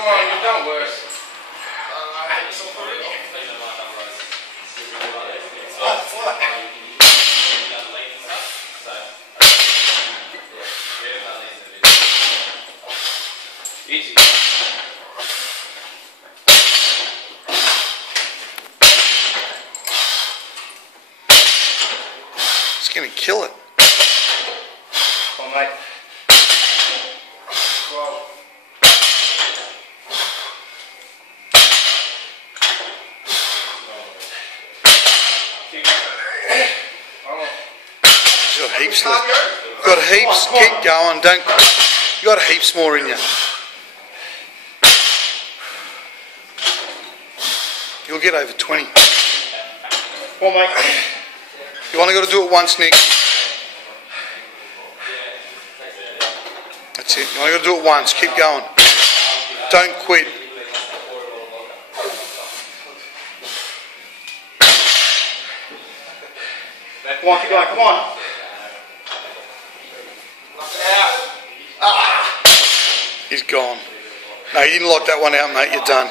Come on, you've done worse. Easy. It's going to kill it. Come on, mate. 12. You got heaps left. You got heaps. Keep going. Don't. You got heaps more in you. You'll get over 20. Come on, mate. You only got to do it once, Nick. That's it. You only got to do it once. Keep going. Don't quit. Come on, keep going. Come on. He's gone. No, you didn't lock that one out, mate. You're done.